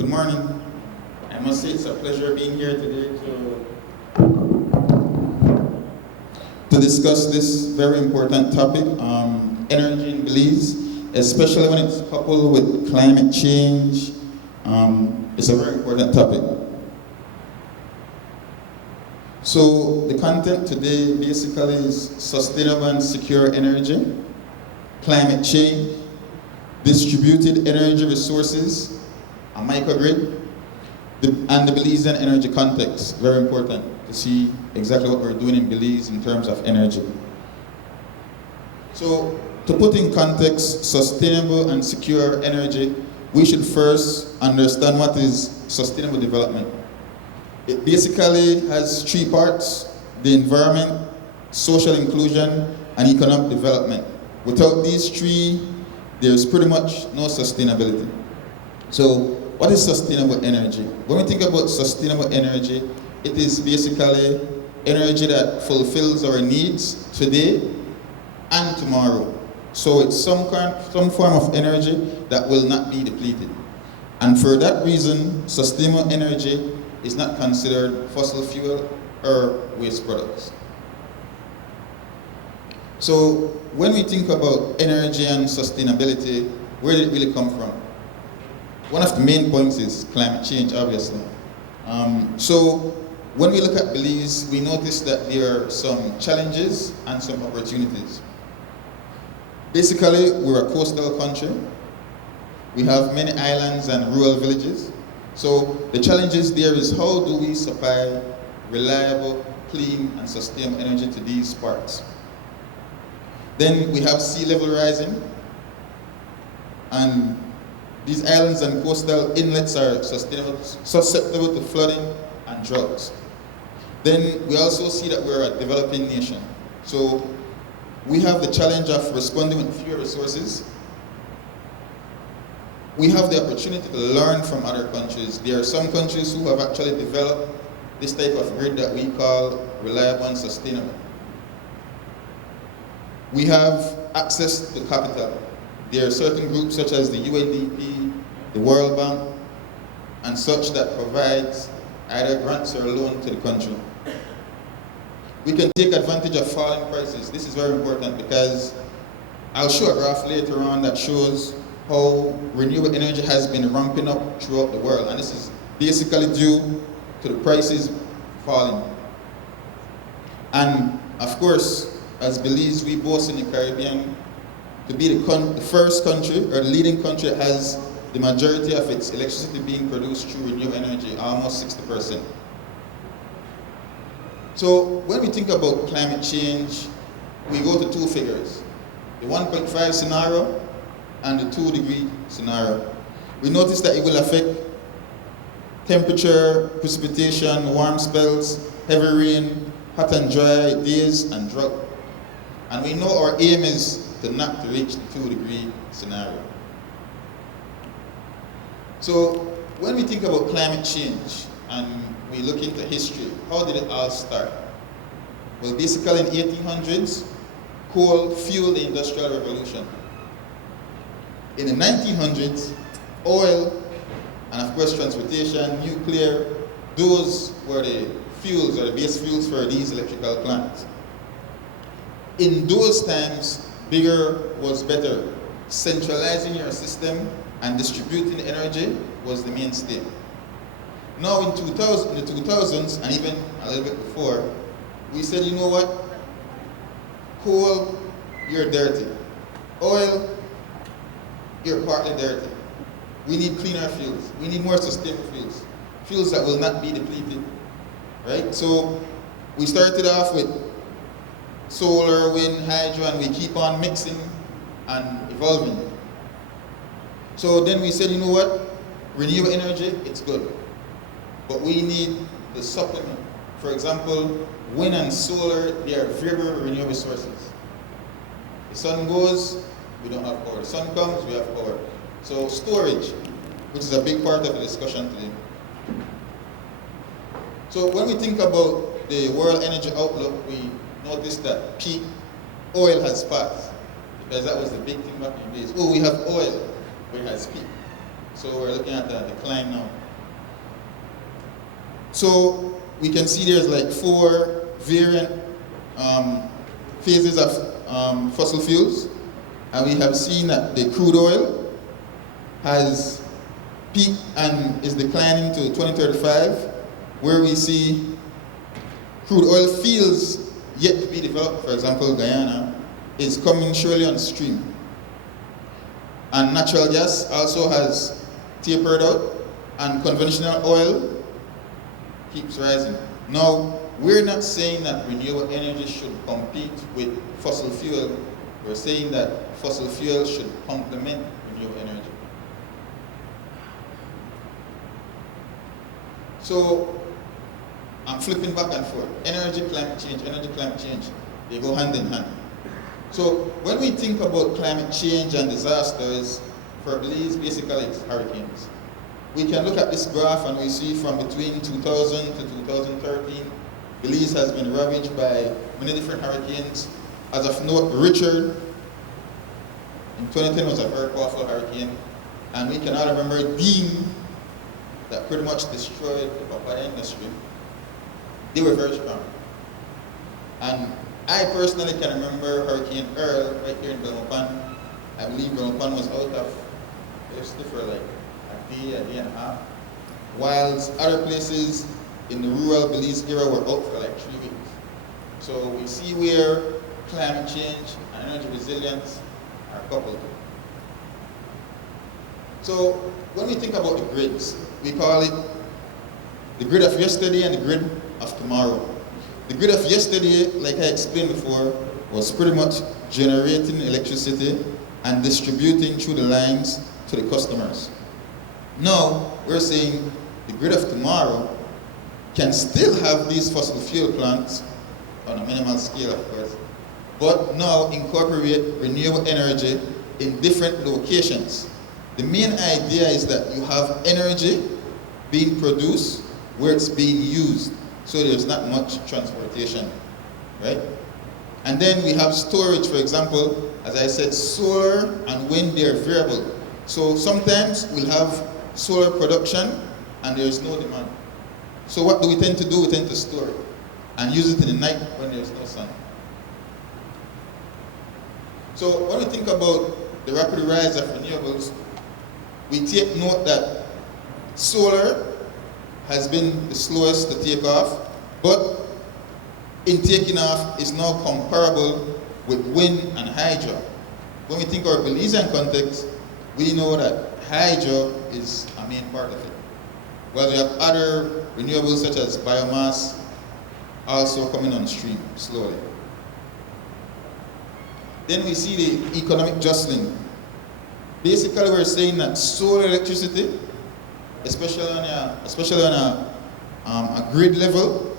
Good morning. I must say it's a pleasure being here today to discuss this very important topic, energy in Belize, especially when it's coupled with climate change. It's a very important topic. So the content today basically is sustainable and secure energy, climate change, distributed energy resources, a microgrid, and the Belizean energy context. Very important to see exactly what we're doing in Belize in terms of energy. So to put in context sustainable and secure energy, we should first understand what is sustainable development. It basically has three parts: the environment, social inclusion, and economic development. Without these three, there's pretty much no sustainability. So what is sustainable energy? When we think about sustainable energy, it is basically energy that fulfills our needs today and tomorrow. So it's some form of energy that will not be depleted. And for that reason, sustainable energy is not considered fossil fuel or waste products. So when we think about energy and sustainability, where did it really come from? One of the main points is climate change, obviously. So when we look at Belize, we notice that there are some challenges and some opportunities. Basically, we're a coastal country. We have many islands and rural villages. So the challenges there is, how do we supply reliable, clean, and sustainable energy to these parts? Then we have sea level rising, and these islands and coastal inlets are susceptible to flooding and droughts. Then we also see that we're a developing nation. So we have the challenge of responding with fewer resources. We have the opportunity to learn from other countries. There are some countries who have actually developed this type of grid that we call reliable and sustainable. We have access to capital. There are certain groups such as the UNDP, the World Bank, and such that provides either grants or loan to the country. We can take advantage of falling prices. This is very important because I'll show a graph later on that shows how renewable energy has been ramping up throughout the world, and this is basically due to the prices falling. And of course, as Belize, we boast in the Caribbean to be the first country, or the leading country, that has the majority of its electricity being produced through renewable energy, almost 60%. So when we think about climate change, we go to two figures: the 1.5 scenario and the 2-degree scenario. We notice that it will affect temperature, precipitation, warm spells, heavy rain, hot and dry days, and drought. And we know our aim is to reach the 2-degree scenario. So when we think about climate change and we look into history, how did it all start? Well, basically in the 1800s, coal fueled the Industrial Revolution. In the 1900s, oil, and of course transportation, nuclear, those were the fuels, or the base fuels for these electrical plants. In those times, bigger was better. Centralizing your system and distributing energy was the mainstay. Now in the 2000s, and even a little bit before, we said, you know what? Coal, you're dirty. Oil, you're partly dirty. We need cleaner fuels. We need more sustainable fuels. Fuels that will not be depleted, right? So we started off with solar, wind, hydro, and we keep on mixing and evolving. So then we said, you know what? Renewable energy, it's good. But we need the supplement. For example, wind and solar, they are very renewable sources. The sun goes, we don't have power. The sun comes, we have power. So storage, which is a big part of the discussion today. So when we think about the world energy outlook, we notice that peak oil has passed, because that was the big thing back in the days. Oh, we have oil, but it has peak. So we're looking at a decline now. So we can see there's like 4 variant phases of fossil fuels, and we have seen that the crude oil has peaked and is declining to 2035, where we see crude oil fields yet to be developed. For example, Guyana is coming surely on stream. And natural gas also has tapered out, and conventional oil keeps rising. Now, we're not saying that renewable energy should compete with fossil fuel. We're saying that fossil fuel should complement renewable energy. So, I'm flipping back and forth. Energy, climate change, they go hand in hand. So, when we think about climate change and disasters, for Belize, basically it's hurricanes. We can look at this graph and we see from between 2000 to 2013, Belize has been ravaged by many different hurricanes. As of note, Richard in 2010 was a very powerful hurricane, and we can all remember Deon that pretty much destroyed the papaya industry. They were very strong. And I personally can remember Hurricane Earl right here in Belmopan. I believe Belmopan was out of electricity for like a day and a half, whilst other places in the rural Belize area were out for like 3 weeks. So we see where climate change and energy resilience are coupled. So when we think about the grids, we call it the grid of yesterday and the grid of tomorrow. The grid of yesterday, like I explained before, was pretty much generating electricity and distributing through the lines to the customers. Now, we're saying the grid of tomorrow can still have these fossil fuel plants on a minimal scale, of course, but now incorporate renewable energy in different locations. The main idea is that you have energy being produced where it's being used, so there's not much transportation, right? And then we have storage, for example, as I said, solar and wind, they're variable. So sometimes we'll have solar production and there's no demand. So what do we tend to do? We tend to store it and use it in the night when there's no sun. So when we think about the rapid rise of renewables, we take note that solar has been the slowest to take off, but in taking off is now comparable with wind and hydro. When we think our Belizean context, we know that hydro is a main part of it. While we have other renewables such as biomass also coming on stream slowly. Then we see the economic jostling. Basically, we're saying that solar electricity, especially on a grid level,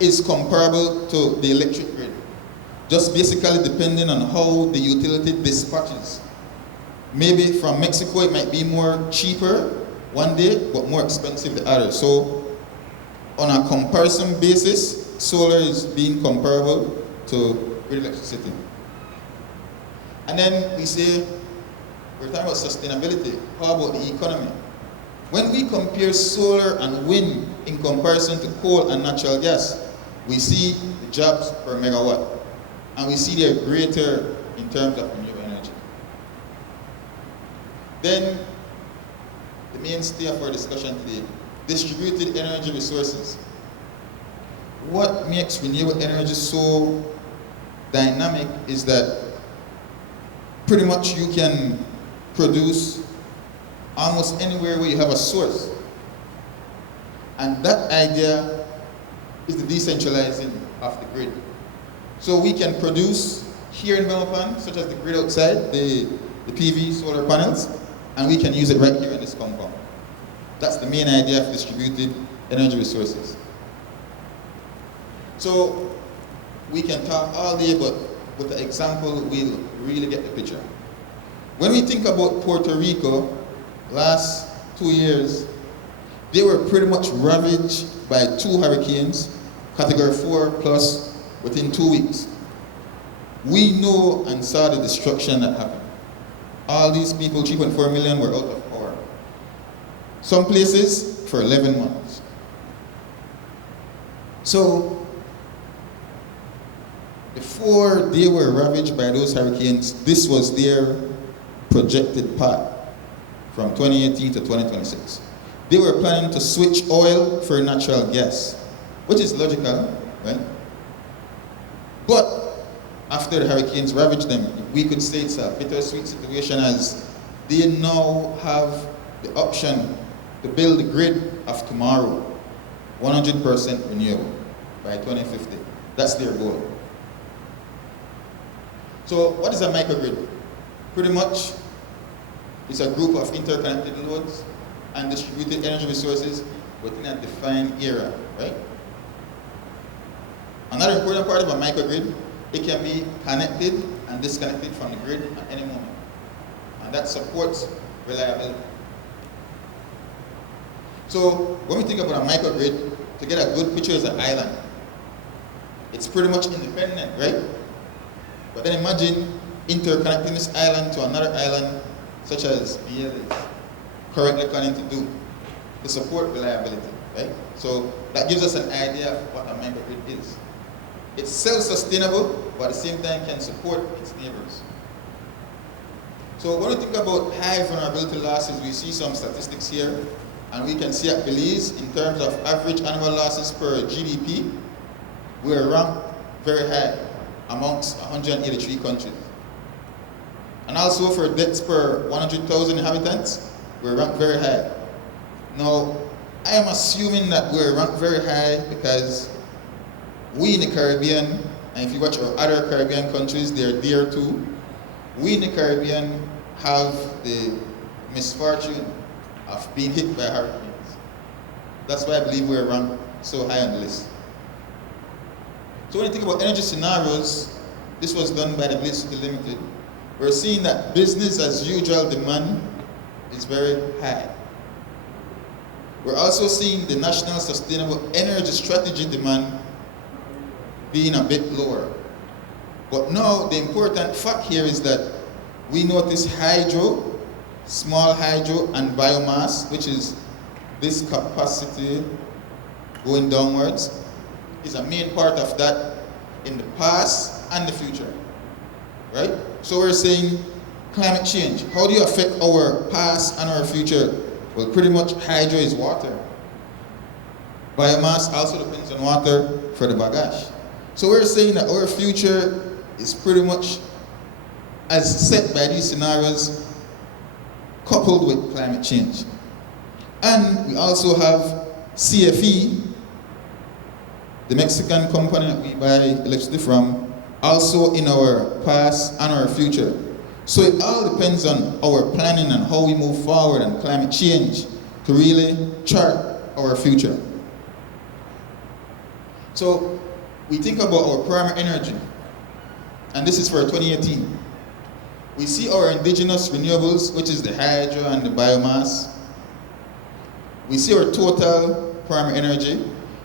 is comparable to the electric grid. Just basically depending on how the utility dispatches. Maybe from Mexico it might be more cheaper one day, but more expensive the other. So on a comparison basis, solar is being comparable to grid electricity. And then we say, we're talking about sustainability. How about the economy? When we compare solar and wind in comparison to coal and natural gas, we see the jobs per megawatt. And we see they're greater in terms of renewable energy. Then, the mainstay of our discussion today, distributed energy resources. What makes renewable energy so dynamic is that pretty much you can produce almost anywhere where you have a source. And that idea is the decentralizing of the grid. So we can produce here in Belmopan, such as the grid outside, the PV solar panels, and we can use it right here in this compound. That's the main idea of distributed energy resources. So we can talk all day, but with the example, we'll really get the picture. When we think about Puerto Rico, last 2 years, they were pretty much ravaged by 2 hurricanes, category 4 plus, within 2 weeks. We know and saw the destruction that happened. All these people, 3.4 million, were out of power. Some places for 11 months. So, before they were ravaged by those hurricanes, this was their projected path from 2018 to 2026. They were planning to switch oil for natural gas, which is logical, right? But after the hurricanes ravaged them, we could say it's a bittersweet situation, as they now have the option to build the grid of tomorrow, 100% renewable by 2050. That's their goal. So what is a microgrid? Pretty much, it's a group of interconnected loads and distributed energy resources within a defined area, right? Another important part of a microgrid, it can be connected and disconnected from the grid at any moment. And that supports reliability. So when we think about a microgrid, to get a good picture is an island. It's pretty much independent, right? But then imagine interconnecting this island to another island, such as Belize is currently planning to do to support reliability, right? So that gives us an idea of what a microgrid is. It's self-sustainable, but at the same time can support its neighbors. So when we think about high vulnerability losses, we see some statistics here, and we can see at Belize, in terms of average annual losses per GDP, we're ranked very high amongst 183 countries. And also for deaths per 100,000 inhabitants, we're ranked very high. Now, I am assuming that we're ranked very high because we in the Caribbean, and if you watch our other Caribbean countries, they're there too. We in the Caribbean have the misfortune of being hit by hurricanes. That's why I believe we're ranked so high on the list. So when you think about energy scenarios, this was done by the Belize City Limited. We're seeing that business as usual demand is very high. We're also seeing the National Sustainable Energy Strategy demand being a bit lower. But now the important fact here is that we notice hydro, small hydro, and biomass, which is this capacity going downwards, is a main part of that in the past and the future, right? So we're saying climate change. How do you affect our past and our future? Well, pretty much hydro is water. Biomass also depends on water for the bagasse. So we're saying that our future is pretty much as set by these scenarios coupled with climate change. And we also have CFE, the Mexican company that we buy electricity from, also in our past and our future. So it all depends on our planning and how we move forward and climate change to really chart our future. So we think about our primary energy, and this is for 2018. We see our indigenous renewables, which is the hydro and the biomass. We see our total primary energy.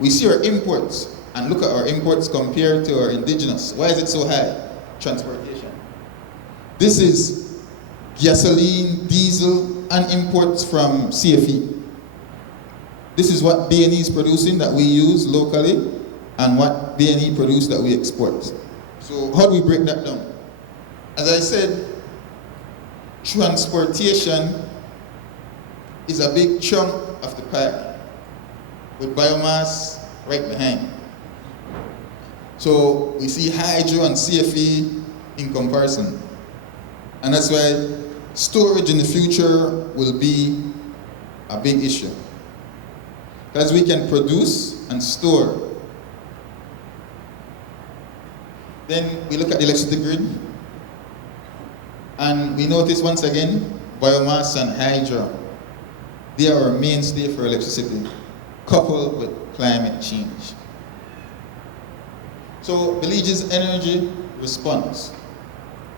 We see our imports, and look at our imports compared to our indigenous. Why is it so high? Transportation. This is gasoline, diesel, and imports from CFE. This is what B&E is producing that we use locally, and what B&E produce that we export. So how do we break that down? As I said, transportation is a big chunk of the pie, with biomass right behind. So we see hydro and CFE in comparison. And that's why storage in the future will be a big issue. Because we can produce and store. Then we look at the electricity grid, and we notice once again, biomass and hydro, they are our mainstay for electricity, coupled with climate change. So Belize's energy response.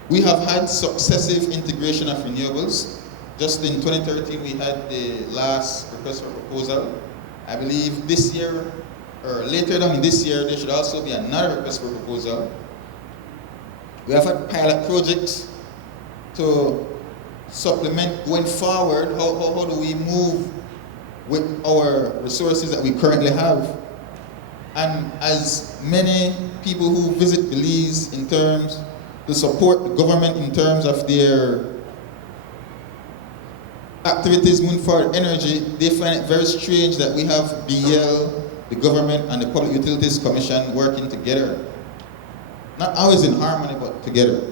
We have had successive integration of renewables. Just in 2013, we had the last request for proposal. I believe this year, or later down in this year, there should also be another request for proposal. We have had pilot projects to supplement going forward. How do we move with our resources that we currently have. And as many people who visit Belize in terms to support the government in terms of their activities moving forward energy, they find it very strange that we have BL, the government, and the Public Utilities Commission working together. Not always in harmony, but together.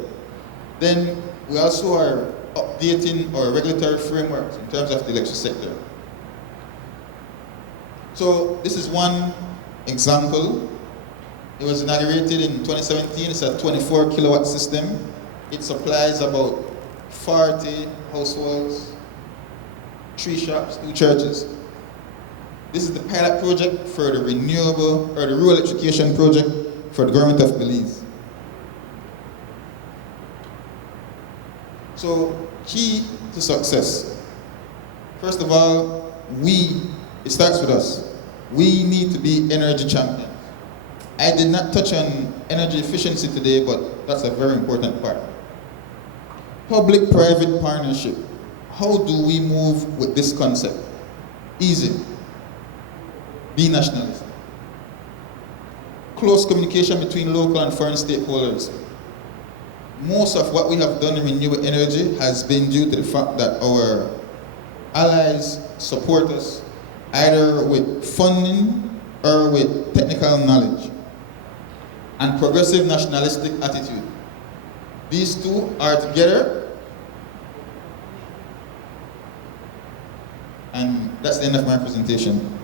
Then we also are updating our regulatory frameworks in terms of the electricity sector. So this is one example. It was inaugurated in 2017. It's a 24 kilowatt system. It supplies about 40 households, 3 shops, 2 churches. This is the pilot project for the Renewable, or the Rural Electrification Project for the government of Belize. So, key to success. First of all, it starts with us. We need to be energy champions. I did not touch on energy efficiency today, but that's a very important part. Public-private partnership. How do we move with this concept? Easy. Be nationalist. Close communication between local and foreign stakeholders. Most of what we have done in renewable energy has been due to the fact that our allies support us either with funding or with technical knowledge and progressive nationalistic attitude. These two are together, and that's the end of my presentation.